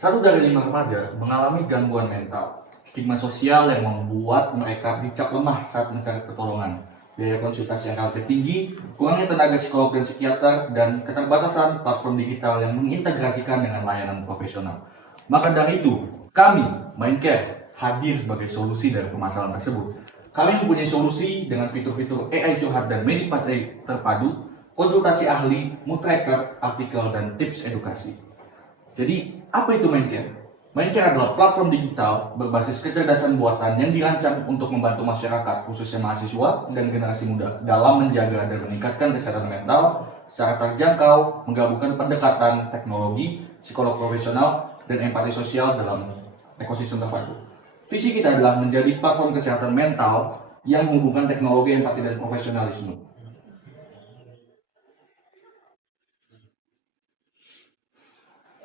1 dari 5 remaja mengalami gangguan mental. Stigma sosial yang membuat mereka dicap lemah saat mencari pertolongan. Biaya konsultasi yang relatif tinggi, kurangnya tenaga psikolog dan psikiater, dan keterbatasan platform digital yang mengintegrasikan dengan layanan profesional. Maka dari itu, kami, Mindcare, hadir sebagai solusi dari permasalahan tersebut. Kami mempunyai solusi dengan fitur-fitur AI curhat dan meditasi terpadu, konsultasi ahli, mood tracker, artikel, dan tips edukasi. Jadi, apa itu Mindcare? Mindcare adalah platform digital berbasis kecerdasan buatan yang dirancang untuk membantu masyarakat, khususnya mahasiswa dan generasi muda, dalam menjaga dan meningkatkan kesehatan mental secara terjangkau, menggabungkan pendekatan teknologi, psikolog profesional, dan empati sosial dalam ekosistem terpadu. Visi kita adalah menjadi platform kesehatan mental yang menghubungkan teknologi, empati, dan profesionalisme.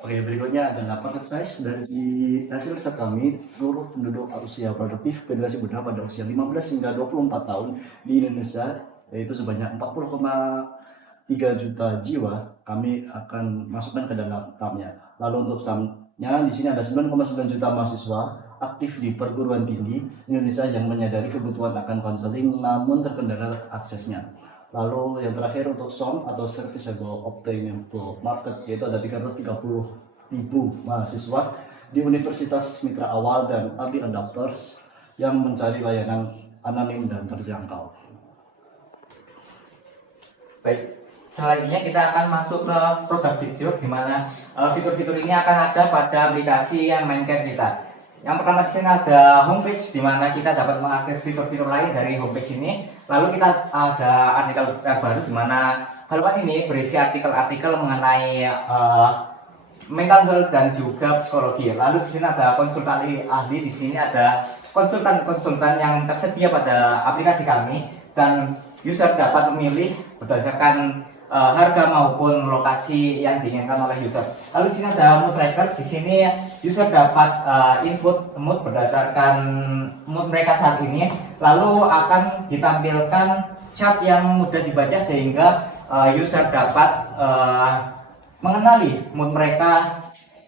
Oke, berikutnya adalah paket size dari hasil riset kami. Seluruh penduduk usia produktif generasi muda pada usia 15 hingga 24 tahun di Indonesia, yaitu sebanyak 40,3 juta jiwa, kami akan masukkan ke dalam tahapnya. Lalu untuk sumnya, di sini ada 9,9 juta mahasiswa aktif di perguruan tinggi Indonesia yang menyadari kebutuhan akan konseling namun terkendala aksesnya. Lalu yang terakhir untuk SOM atau Serviceable Obtainable Market, yaitu ada 330.000 mahasiswa di Universitas Mitra Awal dan early adopters yang mencari layanan anonim dan terjangkau. Baik, selanjutnya kita akan masuk ke produk fitur, di mana fitur-fitur ini akan ada pada aplikasi yang Mindcare kita. Yang pertama di sini ada homepage, di mana kita dapat mengakses fitur-fitur lain dari homepage ini. Lalu kita ada artikel baru, di mana halaman ini berisi artikel-artikel mengenai mental health dan juga psikologi. Lalu di sini ada konsultan ahli, di sini ada konsultan-konsultan yang tersedia pada aplikasi kami, dan user dapat memilih berdasarkan harga maupun lokasi yang diinginkan oleh user. Lalu di sini ada mood tracker. Di sini user dapat input mood berdasarkan mood mereka saat ini. Lalu akan ditampilkan chart yang mudah dibaca sehingga user dapat mengenali mood mereka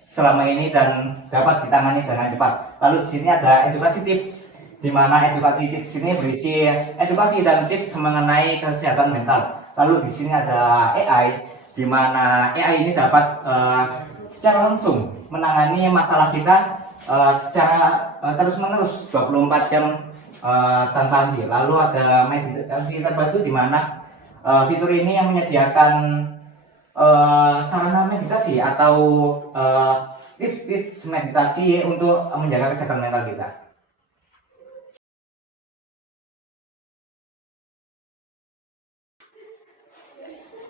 selama ini dan dapat ditangani dengan cepat. Lalu di sini ada edukasi tips, di mana edukasi tips ini berisi edukasi dan tips mengenai kesehatan mental. Lalu di sini ada AI, di mana AI ini dapat secara langsung menangani masalah kita secara terus-menerus 24 jam tanpa henti. Lalu ada meditasi terpadu, di mana fitur ini yang menyediakan sarana meditasi atau tips-tips meditasi untuk menjaga kesehatan mental kita.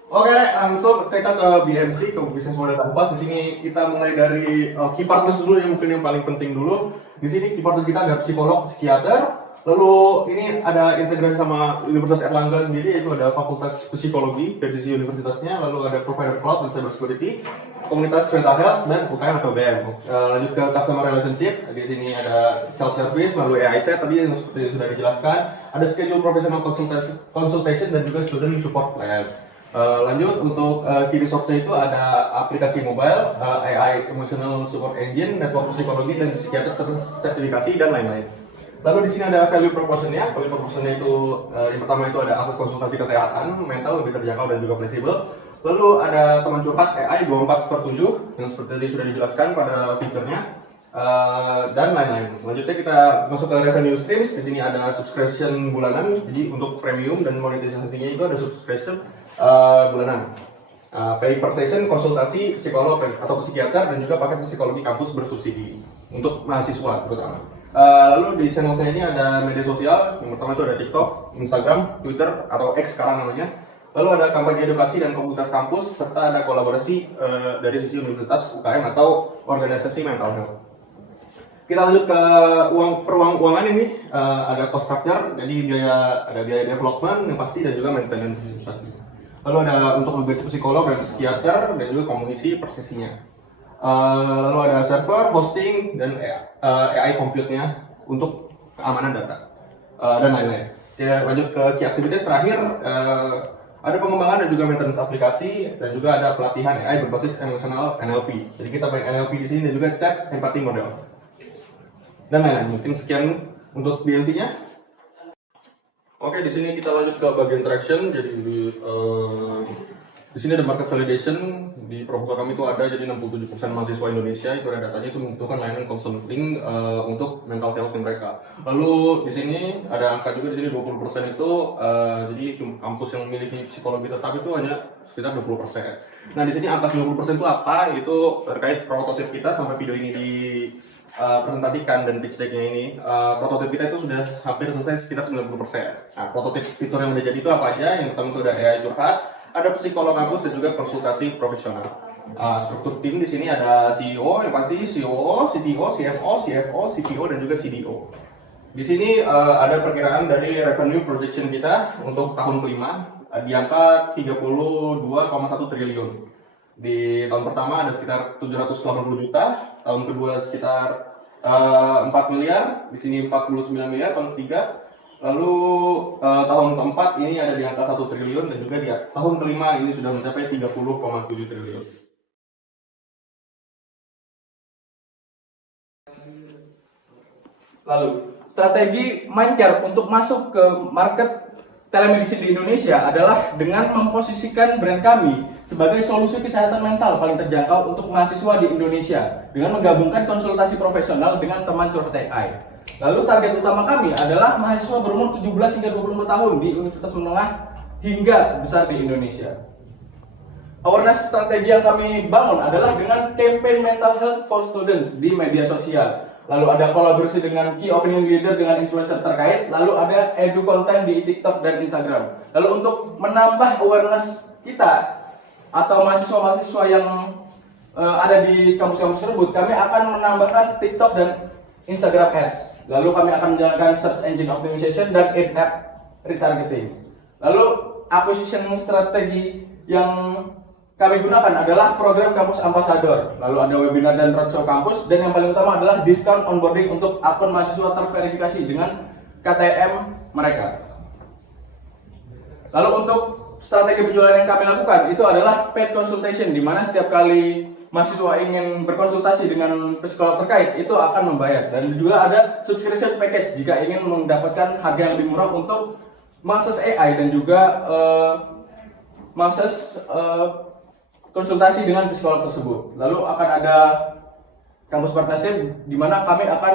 Oke, langsung kita ke BMC, ke Business Model 4. Di sini kita mulai dari key partners dulu, yang mungkin yang paling penting dulu. Di sini key partners kita ada psikolog, psikiater. Lalu ini ada integrasi sama Universitas Erlangga sendiri, yaitu ada Fakultas Psikologi dari sisi universitasnya. Lalu ada provider cloud dan cyber security, komunitas mental health, dan UKM atau BM. Lanjut ke customer relationship. Di sini ada self service melalui AI chat tadi yang seperti sudah dijelaskan. Ada schedule professional consultation dan juga student support plan. Lanjut untuk key resource-nya itu ada aplikasi mobile, AI emotional support engine, network psikologi dan psikiater sertifikasi dan lain-lain. Lalu di sini ada value proposition-nya. Value proposition-nya itu yang pertama itu ada akses konsultasi kesehatan mental lebih terjangkau dan juga fleksibel. Lalu ada teman curhat AI 24/7 yang seperti tadi sudah dijelaskan pada fiturnya. Dan lain-lain. Selanjutnya kita masuk ke revenue streams. Di sini ada subscription bulanan. Jadi untuk premium dan monetisasinya itu ada subscription bulanan. Pay per session konsultasi psikolog atau psikiater dan juga paket psikologi kampus bersubsidi untuk mahasiswa terutama. Lalu di channel saya ini ada media sosial. Yang pertama itu ada TikTok, Instagram, Twitter atau X sekarang namanya. Lalu ada kampanye edukasi dan komunitas kampus serta ada kolaborasi dari sisi universitas, UKM atau organisasi mental health. Kita lanjut ke keuangan ini, ada cost structure, jadi ada biaya development yang pasti dan juga maintenance pasti. Lalu ada untuk menggaji psikolog dan psikiater dan juga komunisi per sesinya. Lalu ada server, hosting, dan AI compute-nya untuk keamanan data dan lain-lain. Ya, lanjut ke key activities terakhir. Ada pengembangan dan juga maintenance aplikasi, dan juga ada pelatihan AI berbasis emosional NLP. Jadi kita main NLP di sini dan juga cek empati model. Dan lain-lain. Mungkin sekian untuk BMC-nya. Oke, di sini kita lanjut ke bagian traction. Jadi di sini ada market validation. Di proposal kami itu ada jadi 67% mahasiswa Indonesia itu ada datanya itu membutuhkan layanan konseling untuk mental health mereka. Lalu di sini ada angka juga di sini 20% itu jadi kampus yang memiliki psikologi tetap itu hanya sekitar 20%. Nah, di sini angka 90% itu apa? Itu terkait prototip kita sampai video ini di presentasikan dan pitch deck-nya ini. Prototip kita itu sudah hampir selesai sekitar 90%. Nah, prototip fitur yang udah jadi itu apa aja? Yang pertama itu ada AI curhat, ada psikolog kampus dan juga konsultasi profesional. Struktur tim di sini ada CEO, yang pasti COO, CTO, CFO, CPO dan juga CDO. Di sini ada perkiraan dari revenue projection kita untuk tahun kelima di angka 32,1 triliun. Di tahun pertama ada sekitar 780 juta, tahun kedua sekitar 4 miliar, di sini 49 miliar tahun ketiga. Lalu tahun keempat ini ada di angka 1 triliun dan juga di tahun kelima ini sudah mencapai 30,7 triliun. Lalu, strategi Mindcare untuk masuk ke market telemedicine di Indonesia adalah dengan memposisikan brand kami sebagai solusi kesehatan mental paling terjangkau untuk mahasiswa di Indonesia dengan menggabungkan konsultasi profesional dengan teman curhat AI. Lalu target utama kami adalah mahasiswa berumur 17 hingga 24 tahun di universitas menengah hingga besar di Indonesia. Awareness strategi yang kami bangun adalah dengan campaign mental health for students di media sosial. Lalu ada kolaborasi dengan key opinion leader dengan influencer terkait, lalu ada edu konten di TikTok dan Instagram. Lalu untuk menambah awareness kita atau mahasiswa-mahasiswa yang ada di kampus-kampus tersebut, kami akan menambahkan TikTok dan Instagram Ads. Lalu kami akan menjalankan search engine optimization dan in-app retargeting. Lalu acquisition strategi yang kami gunakan adalah program kampus ambassador, lalu ada webinar dan roadshow kampus, dan yang paling utama adalah diskon onboarding untuk akun mahasiswa terverifikasi dengan KTM mereka. Lalu untuk strategi penjualan yang kami lakukan itu adalah paid consultation, di mana setiap kali mahasiswa ingin berkonsultasi dengan psikolog terkait itu akan membayar, dan juga ada subscription package jika ingin mendapatkan harga yang lebih murah untuk mengakses AI dan juga mengakses konsultasi dengan psikolog tersebut. Lalu akan ada kampus partnership di mana kami akan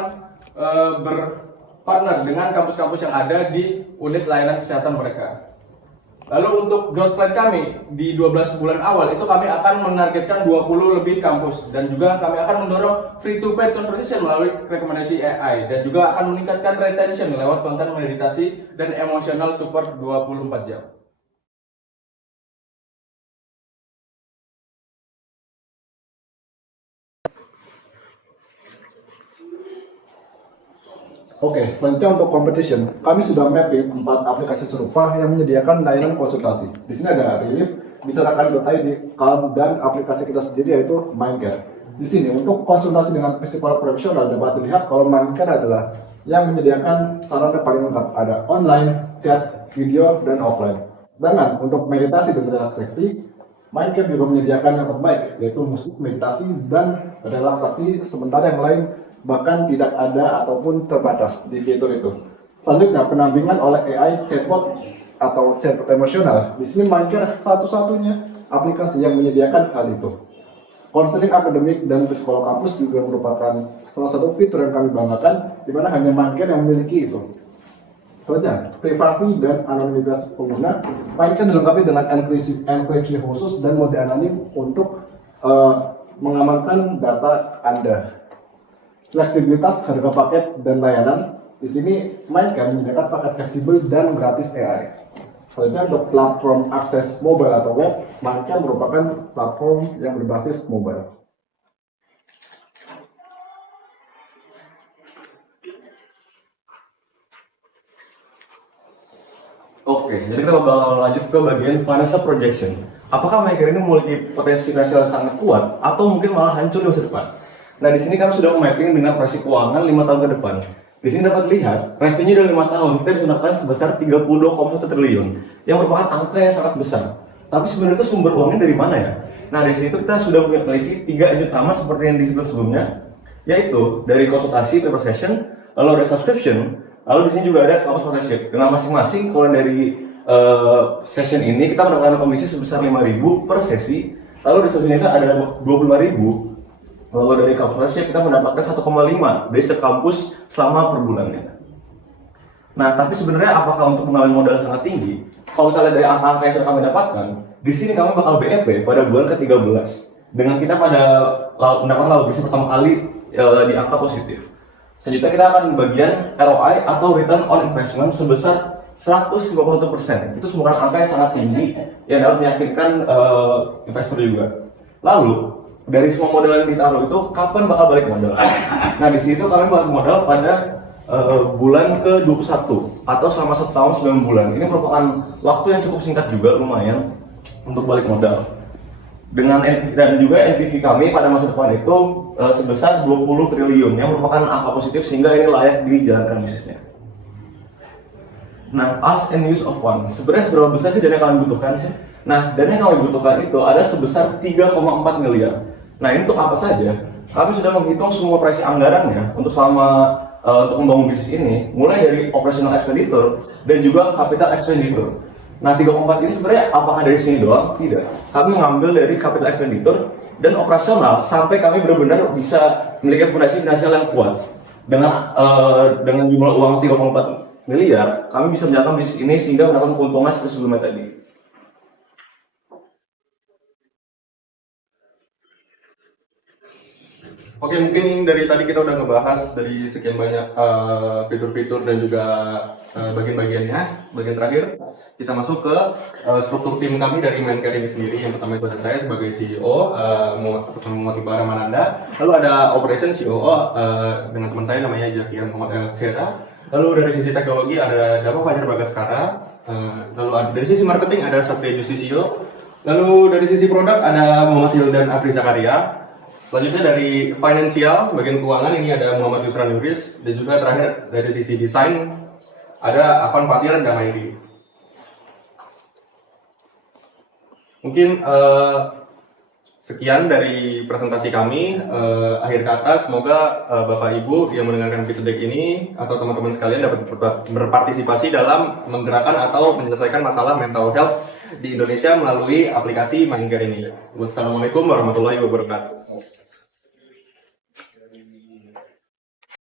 berpartner dengan kampus-kampus yang ada di unit layanan kesehatan mereka. Lalu untuk growth plan kami di 12 bulan awal itu kami akan menargetkan 20 lebih kampus, dan juga kami akan mendorong free to paid consultation melalui rekomendasi AI, dan juga akan meningkatkan retention lewat konten meditasi dan emotional support 24 jam. Oke, selanjutnya untuk competition, kami sudah mapping 4 aplikasi serupa yang menyediakan layanan konsultasi. Di sini ada Relief, Bicarakan.id, Calm, dan aplikasi kita sendiri yaitu Mindcare. Di sini untuk konsultasi dengan psikolog profesional dapat dilihat kalau Mindcare adalah yang menyediakan sarana paling lengkap, ada online, chat, video, dan offline. Sedangkan untuk meditasi dan relaksasi, Mindcare juga menyediakan yang terbaik, yaitu musik, meditasi, dan relaksasi, sementara yang lain bahkan tidak ada ataupun terbatas di fitur itu. Selanjutnya, penampingan oleh AI chatbot atau chatbot emosional. Di sini Mindcare satu-satunya aplikasi yang menyediakan hal itu. Konseling akademik dan psikolog kampus juga merupakan salah satu fitur yang kami banggakan, di mana hanya Mindcare yang memiliki itu. Selanjutnya, privasi dan anonimitas pengguna. Mindcare dilengkapi dengan enkripsi khusus dan mode anonim untuk mengamankan data Anda. Fleksibilitas harga paket dan layanan. Di sini Mindcare menyediakan paket fleksibel dan gratis AI. Selanjutnya untuk platform akses mobile atau web, Mindcare merupakan platform yang berbasis mobile. Oke, jadi kita bakal lanjut ke bagian financial projection. Apakah Mindcare ini memiliki potensi finansial yang sangat kuat atau mungkin malah hancur di masa depan? Nah, di sini kami sudah memapping dengan proyeksi keuangan 5 tahun ke depan. Di sini dapat lihat revenue dalam 5 tahun kita bisa mendapatkan sebesar 32,1 triliun yang merupakan angka yang sangat besar. Tapi sebenarnya itu sumber uangnya dari mana ya? Nah, di sini itu kita sudah memiliki 3 engine utama seperti yang disebut sebelumnya, yaitu dari konsultasi paper session, lalu ada subscription, lalu di sini juga ada campus partnership. Dengan masing-masing kalau dari session ini kita mendapatkan komisi sebesar 5.000 per sesi, lalu di session ini ada 25.000. Lalu dari campus partnership kita mendapatkan 1,5 dari setiap kampus selama per bulannya. Nah, tapi sebenarnya apakah untuk mengalami modal sangat tinggi? Kalau misalnya dari angka-angka yang sudah kami dapatkan, di sini kami bakal BEP pada bulan ke-13 dengan kita pada mendapatkan laba bersih pertama kali di angka positif. Selanjutnya kita akan bagian ROI atau return on investment sebesar 151%. Itu merupakan angka yang sangat tinggi yang dapat meyakinkan investor juga. Lalu dari semua modal yang ditaruh itu kapan bakal balik modal? Nah, di situ kami balik modal pada bulan ke-21 atau selama 1 tahun 9 bulan. Ini merupakan waktu yang cukup singkat juga, lumayan untuk balik modal. Dengan dan juga NPV kami pada masa depan itu sebesar 20 triliun yang merupakan angka positif sehingga ini layak dijalankan bisnisnya. Nah, as and use of fund. Sebenarnya seberapa besar sih dana yang kalian butuhkan sih? Nah, dana yang kami butuhkan itu ada sebesar 3,4 miliar. Nah, ini untuk apa saja? Kami sudah menghitung semua proyeksi anggarannya untuk untuk membangun bisnis ini, mulai dari operational expenditure dan juga capital expenditure. Nah, 3,4 ini sebenarnya apakah dari sini doang? Tidak. Kami mengambil dari capital expenditure dan operasional sampai kami benar-benar bisa memiliki fondasi finansial yang kuat. Dengan jumlah uang 3,4 miliar, kami bisa menjalankan bisnis ini sehingga mendapatkan keuntungan seperti sebelumnya tadi. Oke, mungkin dari tadi kita udah ngebahas dari sekian banyak fitur-fitur dan juga bagian-bagiannya. Bagian terakhir, kita masuk ke struktur tim kami dari Mindcare ini sendiri. Yang pertama itu ada saya sebagai CEO, Muhammad Iqbal Ramananda. Lalu ada Operation COO dengan teman saya namanya Jakian Muhammad Elsera. Lalu dari sisi teknologi ada Dava Fajar Bagaskara. Lalu dari sisi marketing ada Satria Justisio. Lalu dari sisi produk ada Muhammad Hildan Afri Zakaria. Selanjutnya dari finansial, bagian keuangan ini ada Muhammad Yusran Yuris, dan juga terakhir dari sisi desain ada Afan Fatir dan Damairi. Mungkin sekian dari presentasi kami. Akhir kata, semoga Bapak Ibu yang mendengarkan video deck ini atau teman-teman sekalian dapat berpartisipasi dalam menggerakkan atau menyelesaikan masalah mental health di Indonesia melalui aplikasi Mindcare ini. Wassalamualaikum warahmatullahi wabarakatuh.